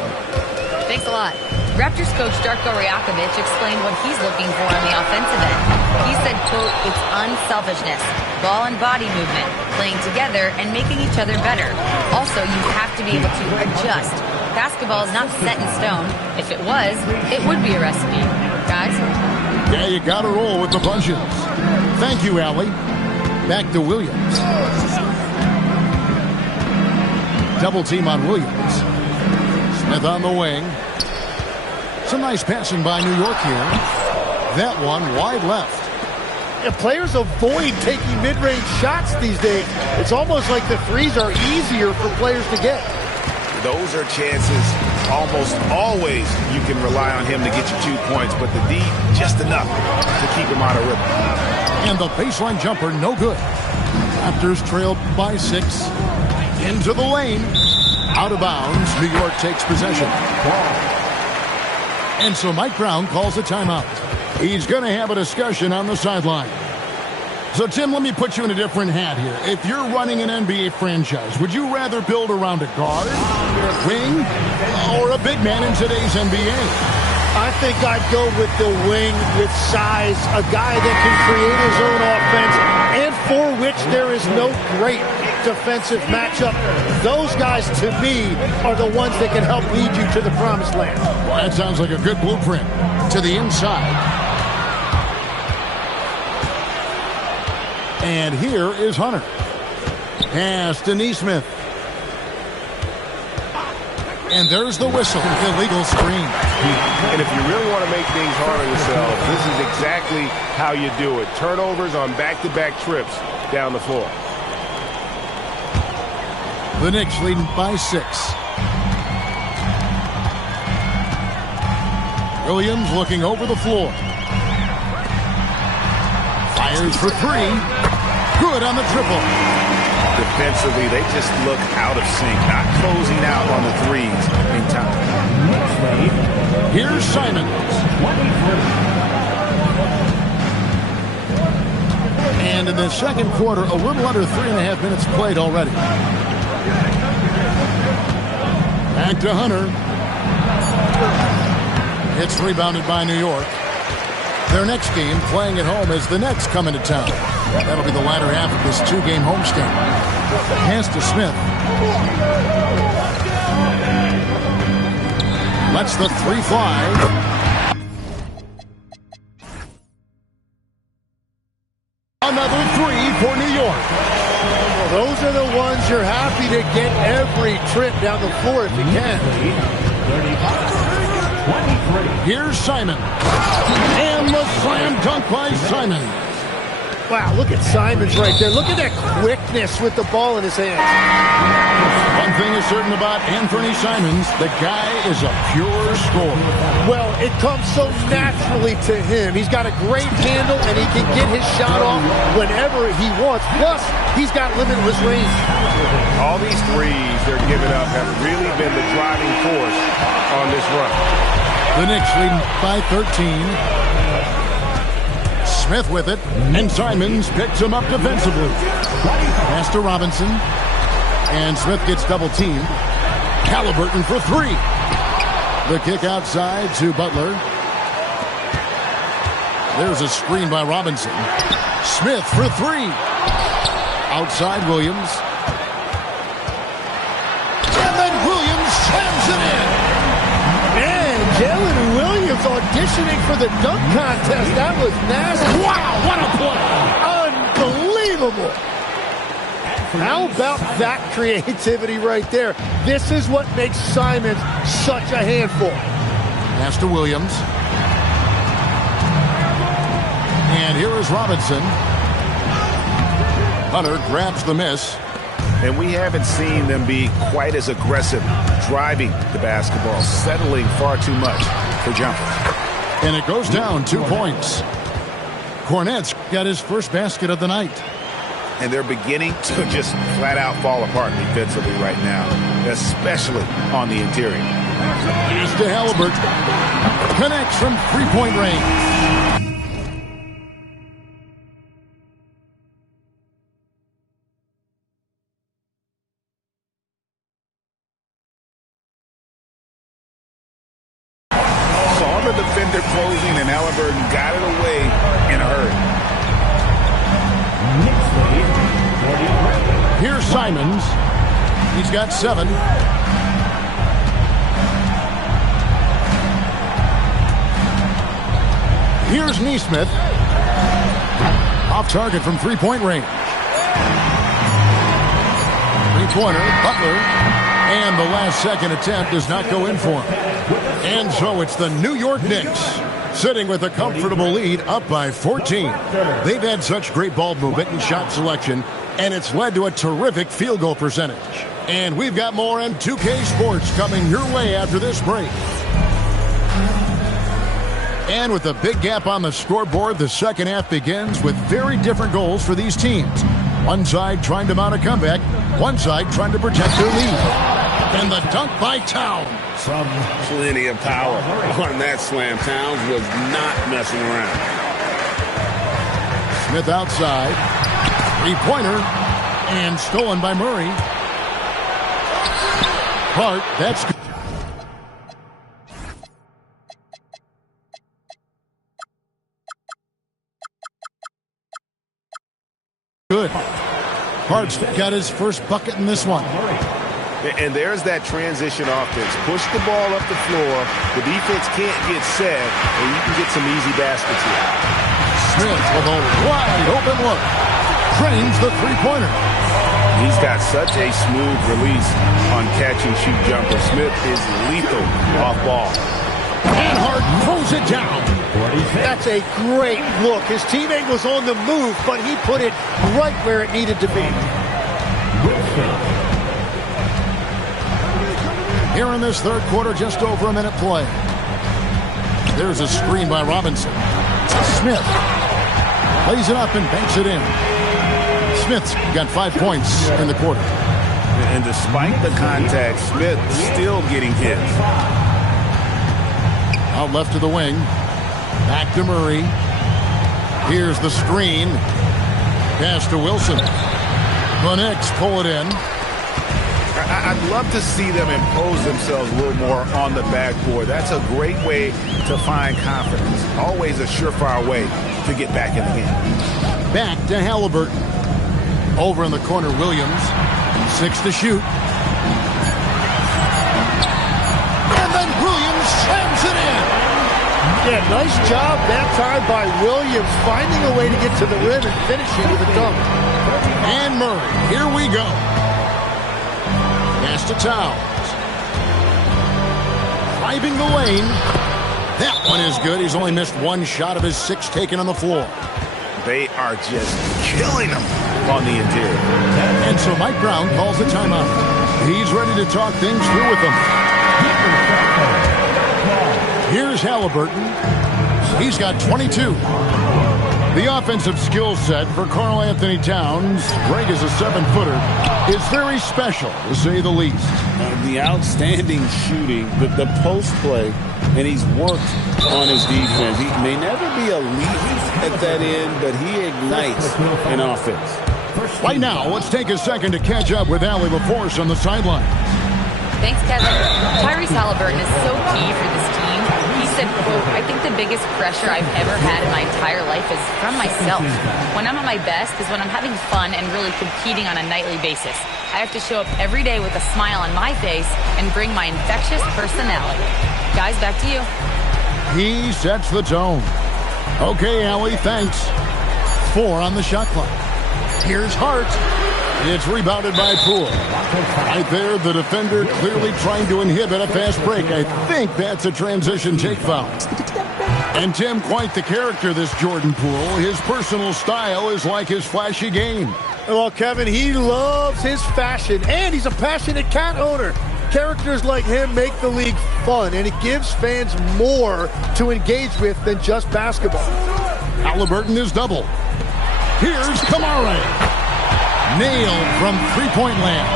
Thanks a lot. Raptors coach Darko Rajakovic explained what he's looking for on the offensive end. He said, quote, it's unselfishness, ball and body movement, playing together and making each other better. Also, you have to be able to adjust. Basketball is not set in stone. If it was, it would be a recipe. Guys? Yeah, you got to roll with the punches. Thank you, Allie. Back to Williams. Double team on Williams. Smith on the wing. Some nice passing by New York here. That one wide left. Yeah, players avoid taking mid-range shots these days. It's almost like the threes are easier for players to get. Those are chances almost always you can rely on him to get you 2 points, but the D, just enough to keep him out of rhythm. And the baseline jumper, no good. Raptors trailed by 6. Into the lane. Out of bounds. New York takes possession. And so Mike Brown calls a timeout. He's going to have a discussion on the sideline. So, Tim, let me put you in a different hat here. If you're running an NBA franchise, would you rather build around a guard, a wing, or a big man in today's NBA? I think I'd go with the wing with size, a guy that can create his own offense, and for which there is no great defensive matchup. Those guys, to me, are the ones that can help lead you to the promised land. Well, that sounds like a good blueprint. To the inside. And here is Hunter. Pass to Neesmith. And there's the whistle. Illegal screen. And if you really want to make things hard on yourself, this is exactly how you do it. Turnovers on back-to-back trips down the floor. The Knicks leading by 6. Williams looking over the floor. Fires for 3. Good on the triple. Defensively, they just look out of sync, not closing out on the threes in time. Here's Simon. And in the second quarter, a little under 3.5 minutes played already. Back to Hunter. It's rebounded by New York. Their next game, playing at home, as the Nets come into town. That'll be the latter half of this 2-game homestand. Pass to Smith. Lets the 3 fly. Another 3 for New York. Well, those are the ones you're happy to get every trip down the floor if you can. Here's Simon. And the slam dunk by Simon. Wow, look at Simons right there. Look at that quickness with the ball in his hands. One thing is certain about Anthony Simons, the guy is a pure scorer. Well, it comes so naturally to him. He's got a great handle, and he can get his shot off whenever he wants. Plus, he's got limitless range. All these threes they're giving up have really been the driving force on this run. The Knicks leading by 13. Smith with it, and Simons picks him up defensively. Pass to Robinson, and Smith gets double-teamed. Halliburton for 3. The kick outside to Butler. There's a screen by Robinson. Smith for 3. Outside Williams. And then Williams slams it in. Man, Jalen Williams auditioning for the dunk contest. That was nasty. Wow, what a play. Unbelievable. How about that creativity right there? This is what makes Simons such a handful. Pass to Williams. And here is Robinson. Hunter grabs the miss. And we haven't seen them be quite as aggressive driving the basketball, settling far too much for jumpers. And it goes down 2 points. Cornette's got his first basket of the night. And they're beginning to just flat out fall apart defensively right now, especially on the interior. Pass to Halliburton. Connects from 3-point range. Saw the defender closing, and Halliburton got it away in a hurry. Here's Simons. He's got 7. Here's Neesmith. Off target from 3-point range. 3-pointer, Butler. And the last second attempt does not go in for him. And so it's the New York Knicks sitting with a comfortable lead up by 14. They've had such great ball movement and shot selection. And it's led to a terrific field goal percentage. And we've got more M2K Sports coming your way after this break. And with a big gap on the scoreboard, the second half begins with very different goals for these teams. One side trying to mount a comeback, one side trying to protect their lead. And the dunk by Towns. Plenty of power on that slam. Towns was not messing around. Smith outside. Three-pointer. And stolen by Murray. Hart, that's good. Hart's got his first bucket in this one. And there's that transition offense. Push the ball up the floor. The defense can't get set, and you can get some easy baskets here. Smith with a wide open look. Trains the three-pointer. He's got such a smooth release on catch-and-shoot jumper. Smith is lethal off ball. And Hart throws it down. That's a great look. His teammate was on the move, but he put it right where it needed to be. Here in this third quarter, just over a minute play. There's a screen by Robinson. Smith lays it up and banks it in. Smith's got 5 points in the quarter. And despite the contact, Smith still getting hits. Out left to the wing. Back to Murray. Here's the screen. Pass to Wilson. The Knicks pull it in. I'd love to see them impose themselves a little more on the backboard. That's a great way to find confidence. Always a surefire way to get back in the game. Back to Halliburton. Over in the corner, Williams. 6 to shoot. And then Williams slams it in. Yeah, nice job that time by Williams, finding a way to get to the rim and finishing with a dunk. And Murray, here we go. Pass to Towns. Driving the lane. That one is good. He's only missed one shot of his 6 taken on the floor. They are just killing them on the interior. And so Mike Brown calls the timeout. He's ready to talk things through with them. Here's Halliburton. He's got 22. The offensive skill set for Karl Anthony Towns, Greg is a 7-footer, is very special, to say the least. The outstanding shooting, the post play, and he's worked on his defense. He may never be elite at that end, but he ignites an offense. Right now, let's take a second to catch up with Allie LaForce on the sideline. Thanks, Kevin. Tyrese Halliburton is so key for this team. He said, quote, I think the biggest pressure I've ever had in my entire life is from myself. When I'm at my best is when I'm having fun and really competing on a nightly basis. I have to show up every day with a smile on my face and bring my infectious personality. Guys, back to you. He sets the tone. Okay, Allie, thanks. 4 on the shot clock. Here's Hart. It's rebounded by Poole. Right there, the defender clearly trying to inhibit a fast break. I think that's a transition take foul. And Tim, quite the character, this Jordan Poole. His personal style is like his flashy game. Well, Kevin, he loves his fashion, and he's a passionate cat owner. Characters like him make the league fun, and it gives fans more to engage with than just basketball. Halliburton is double. Here's Kamara. Nailed from three-point land.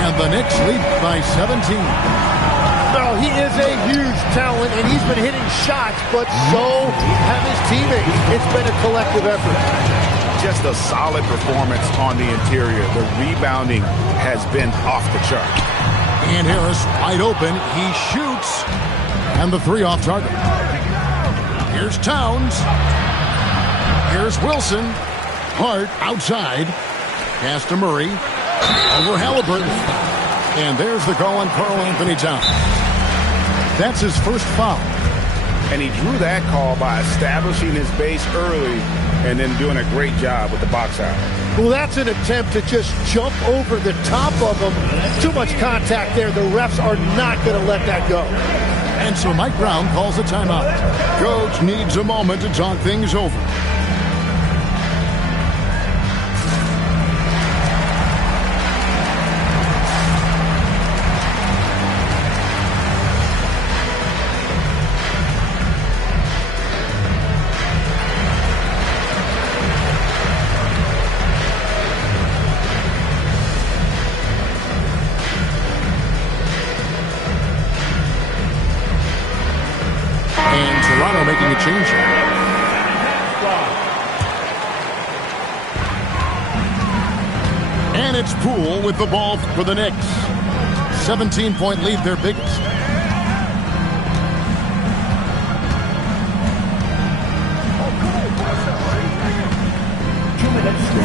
And the Knicks lead by 17. No, he is a huge talent, and he's been hitting shots, but so have his teammates. It's been a collective effort. Just a solid performance on the interior. The rebounding has been off the chart. And Harris wide open. He shoots. And the 3 off target. Here's Towns. Here's Wilson. Hart outside. Pass to Murray. Over Halliburton. And there's the call on Karl Anthony Towns. That's his first foul. And he drew that call by establishing his base early and then doing a great job with the box out. Well, that's an attempt to just jump over the top of him. Too much contact there. The refs are not going to let that go. And so Mike Brown calls a timeout. Coach needs a moment to talk things over. changeup. And it's Poole with the ball for the Knicks. 17-point lead, their biggest.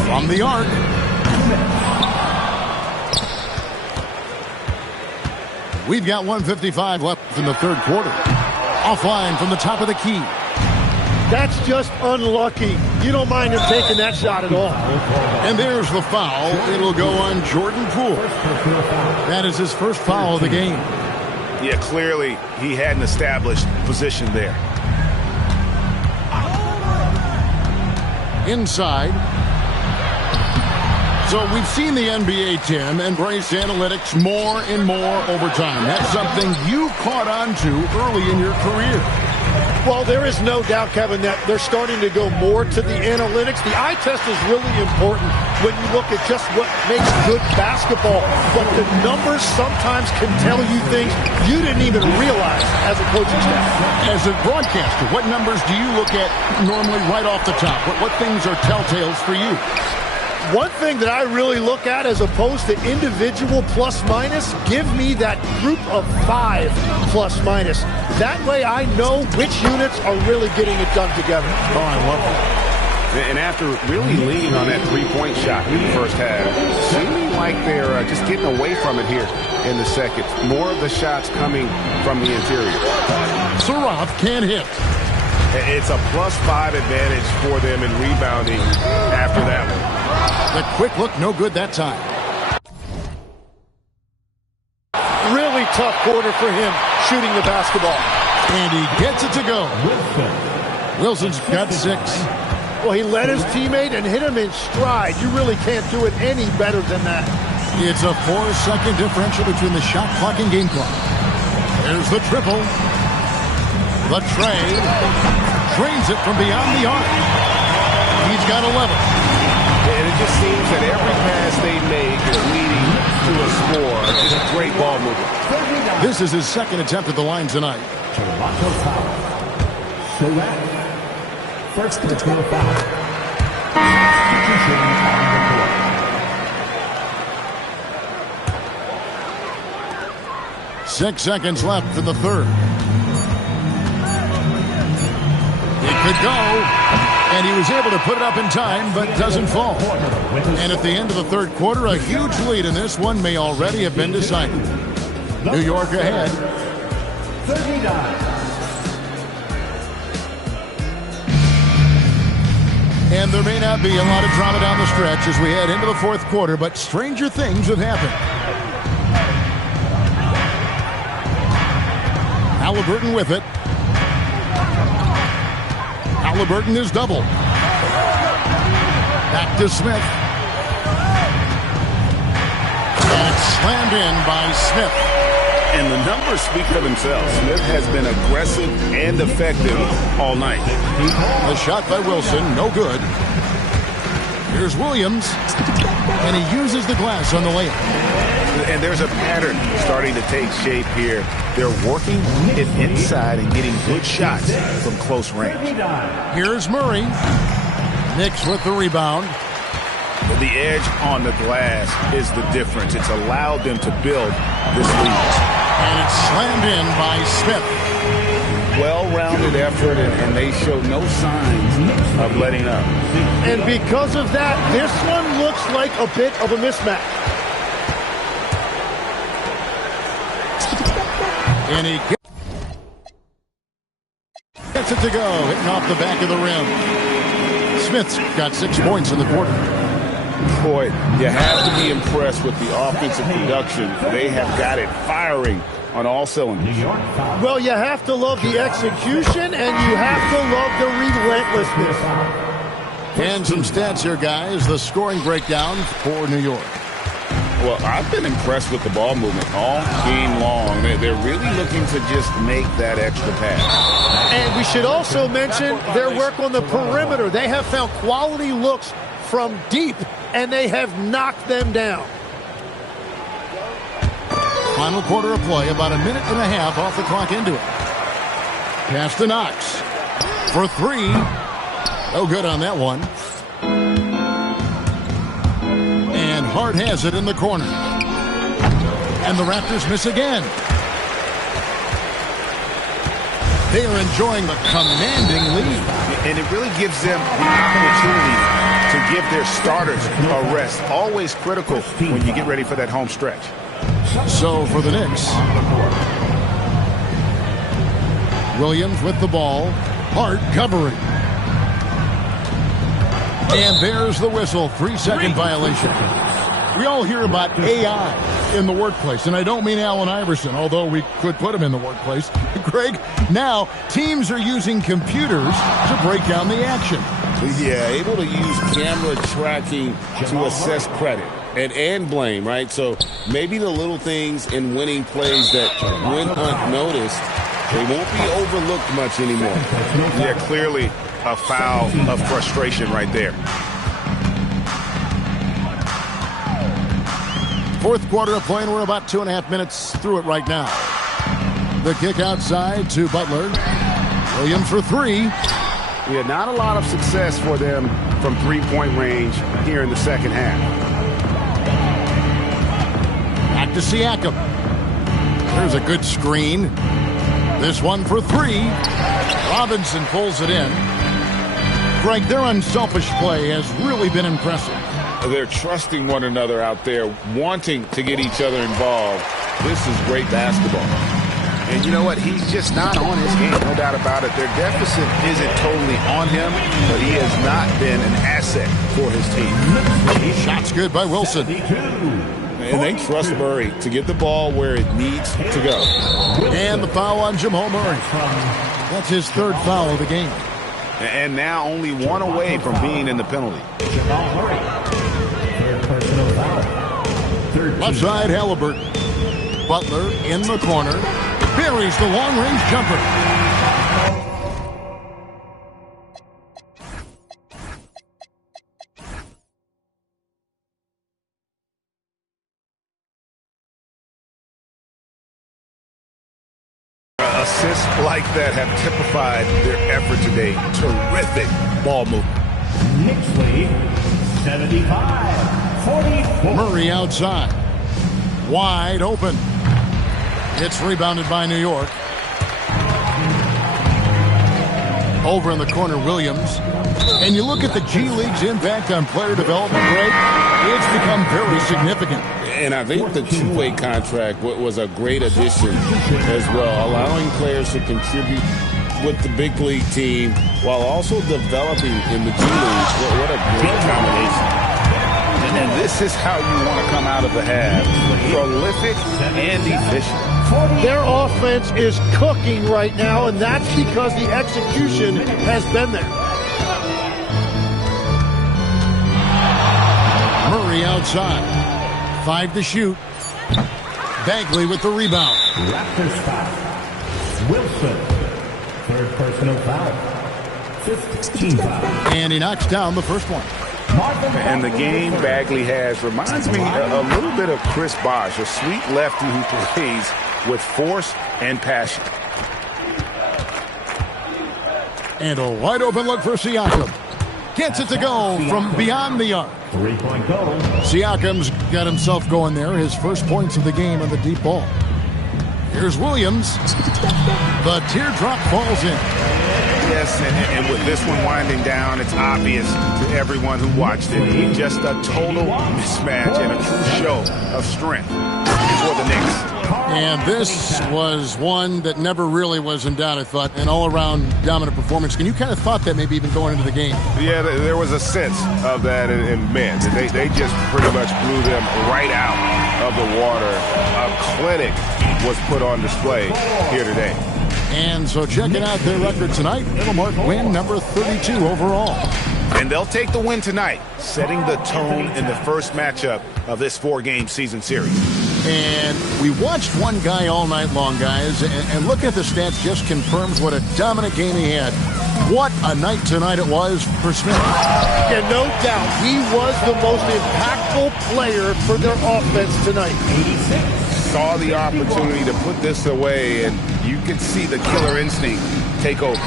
From the arc. We've got 1:55 left in the third quarter. Offline from the top of the key. That's just unlucky. You don't mind him taking that shot at all. And there's the foul. It'll go on Jordan Poole. That is his first foul of the game. Yeah, clearly he had an established position there. Inside. So we've seen the NBA, Tim, embrace analytics more and more over time. That's something you caught on to early in your career. Well, there is no doubt, Kevin, that they're starting to go more to the analytics. The eye test is really important when you look at just what makes good basketball. But the numbers sometimes can tell you things you didn't even realize as a coaching staff. As a broadcaster, what numbers do you look at normally right off the top? What things are telltales for you? One thing that I really look at as opposed to individual plus-minus, give me that group of 5 plus-minus. That way I know which units are really getting it done together. Oh, I love it. And after really leaning on that three-point shot in the first half, seeming like they're just getting away from it here in the second. More of the shots coming from the interior. Surratt can't hit. It's a +5 advantage for them in rebounding after that one. The quick look, no good that time. Really tough quarter for him shooting the basketball. And he gets it to go. Wilson's got 6. Well, he led his teammate and hit him in stride. You really can't do it any better than that. It's a 4-second differential between the shot clock and game clock. There's the triple. The trade. Drains it from beyond the arc. He's got 11. And it just seems that every pass they make is leading to a score. Just a great ball movement. This is his second attempt at the line tonight. Toronto foul. Surratt. First personal foul. Substitution on the court. 6 seconds left in the third. It could go. And he was able to put it up in time, but doesn't fall. And at the end of the third quarter, a huge lead in this one may already have been decided. New York ahead. 39. And there may not be a lot of drama down the stretch as we head into the fourth quarter, but stranger things have happened. Halliburton with it. Halliburton is double. Back to Smith. And it's slammed in by Smith. And the numbers speak for themselves. Smith has been aggressive and effective all night. The shot by Wilson, no good. Here's Williams. And he uses the glass on the layup. And there's a pattern starting to take shape here. They're working it inside and getting good shots from close range. Here's Murray. Knicks with the rebound. The edge on the glass is the difference. It's allowed them to build this lead. And it's slammed in by Smith. Well-rounded effort, and they show no signs of letting up. And because of that, this one looks like a bit of a mismatch. And he gets it to go, hitting off the back of the rim. Smith's got 6 points in the quarter. Boy, you have to be impressed with the offensive production. They have got it firing on all cylinders. Well, you have to love the execution, and you have to love the relentlessness. And some stats here, guys. The scoring breakdown for New York. Well, I've been impressed with the ball movement all game long. They're really looking to just make that extra pass. And we should also mention their work on the perimeter. They have found quality looks from deep, and they have knocked them down. Final quarter of play, about a minute and a half off the clock into it. Pass to Knox. For three. No good on that one. And Hart has it in the corner. And the Raptors miss again. They are enjoying the commanding lead. And it really gives them the opportunity to give their starters a rest. Always critical when you get ready for that home stretch. So for the Knicks, Williams with the ball. Hart covering. And there's the whistle. 3-second violation. We all hear about AI in the workplace, and I don't mean Allen Iverson, although we could put him in the workplace. Greg, now teams are using computers to break down the action. Yeah, able to use camera tracking to assess credit and blame, right? So maybe the little things in winning plays that went unnoticed, they won't be overlooked much anymore. Yeah, clearly a foul of frustration right there. Fourth quarter of play, and we're about 2.5 minutes through it right now. The kick outside to Butler. Williams for three. Yeah, not a lot of success for them from three-point range here in the second half. Back to Siakam. There's a good screen. This one for three. Robinson pulls it in. Greg, their unselfish play has really been impressive. They're trusting one another out there, wanting to get each other involved. This is great basketball. And you know what? He's just not on his game, no doubt about it. Their deficit isn't totally on him, but he has not been an asset for his team. Shots good by Wilson. And they trust Murray to get the ball where it needs to go. And the foul on Jamal Murray. That's his third foul of the game. And now only one away from being in the penalty. Jamal Murray. Third personal foul. Left side, Halliburton. Butler in the corner. Buries the long-range jumper. Assists like that have typified their effort today. Terrific ball movement. Knicks lead 75-44. Murray outside. Wide open. It's rebounded by New York. Over in the corner, Williams. And you look at the G League's impact on player development, Greg, it's become very significant. And I think the two-way contract was a great addition as well, allowing players to contribute with the big league team while also developing in the G League. What a great combination. And this is how you want to come out of the half. Prolific and efficient. Their offense is cooking right now, and that's because the execution has been there. Murray outside. 5 to shoot. Bagley with the rebound. Raptors foul. Wilson. Third personal foul. 15 foul. And he knocks down the first one. And the game Bagley has reminds me a little bit of Chris Bosh, a sweet lefty who plays with force and passion. And a wide open look for Siakam. Gets it to go from beyond the arc. 3-point goal. Siakam's got himself going there. His first points of the game on the deep ball. Here's Williams. The teardrop falls in. Yes, and with this one winding down, it's obvious to everyone who watched it. Just a total mismatch and a true show of strength for the Knicks. And this was one that never really was in doubt, I thought. An all-around dominant performance. And you kind of thought that maybe even going into the game. Yeah, there was a sense of that in men. They just pretty much blew them right out of the water. A clinic was put on display here today. And so checking out their record tonight, it'll mark win number 32 overall. And they'll take the win tonight, setting the tone in the first matchup of this 4-game season series. And we watched one guy all night long, guys, and look at the stats just confirms what a dominant game he had. What a night tonight it was for Smith. And no doubt, he was the most impactful player for their offense tonight. 86. Saw the opportunity to put this away, and you could see the killer instinct take over.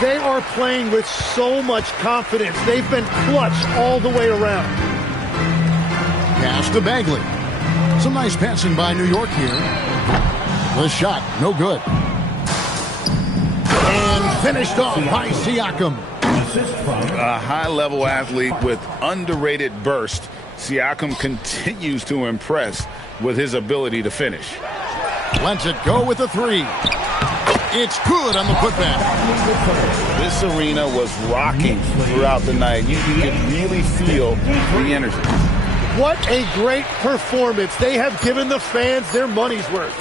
They are playing with so much confidence. They've been clutch all the way around. Pass to Bagley. Some nice passing by New York here. The shot, no good. And finished off by Siakam. A high-level athlete with underrated burst. Siakam continues to impress with his ability to finish. Lets it go with a three. It's good on the putback. This arena was rocking throughout the night. You could really feel the energy. What a great performance. They have given the fans their money's worth.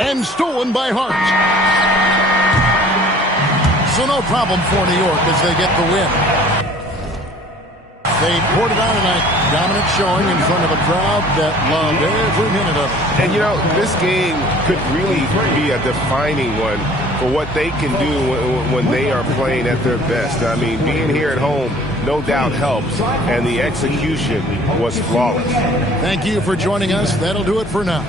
And stolen by Hart. So no problem for New York as they get the win. They poured it on tonight. Dominant showing in front of a crowd that loved every minute of it. And, you know, this game could really be a defining one for what they can do when they are playing at their best. I mean, being here at home, no doubt helps, and the execution was flawless. Thank you for joining us. That'll do it for now.